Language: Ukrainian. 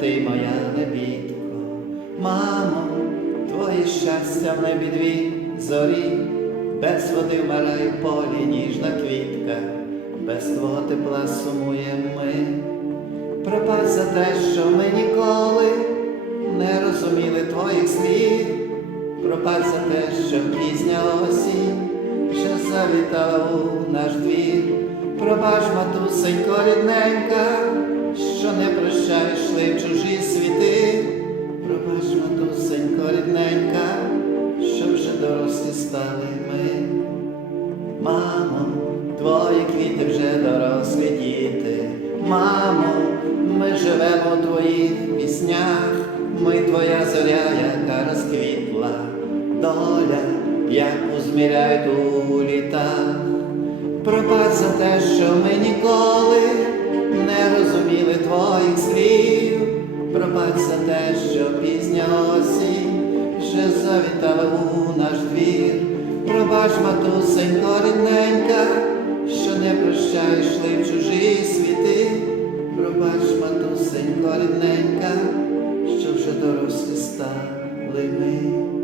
ти моя небітко, мамо, твоє щастя в небі дві зорі, без води вмирає полі ніжна квітка, без твого тепла сумуємо ми. Пропад за те, що ми ніколи не розуміли твоїх слів, пропад за те, що пізня осінь ще завітала у наш двір. Пробач, матусенько рідненька, що не в чужі світи. Пробач, матусенько рідненька, що вже дорослі стали ми. Мамо, твої квіти вже дорослі діти. Мамо, ми живемо у твоїх піснях. Ми твоя зоря, яка розквітла, доля, яку зміряють у літах. Пробач за те, що ми ніколи не розуміли твоїх слів. За те, що пізня осінь ще завітала у наш двір. Пробач, матусенько рідненька, що не прощаєш ли в чужі світи. Пробач, матусенько рідненька, що вже дорослі стали ми.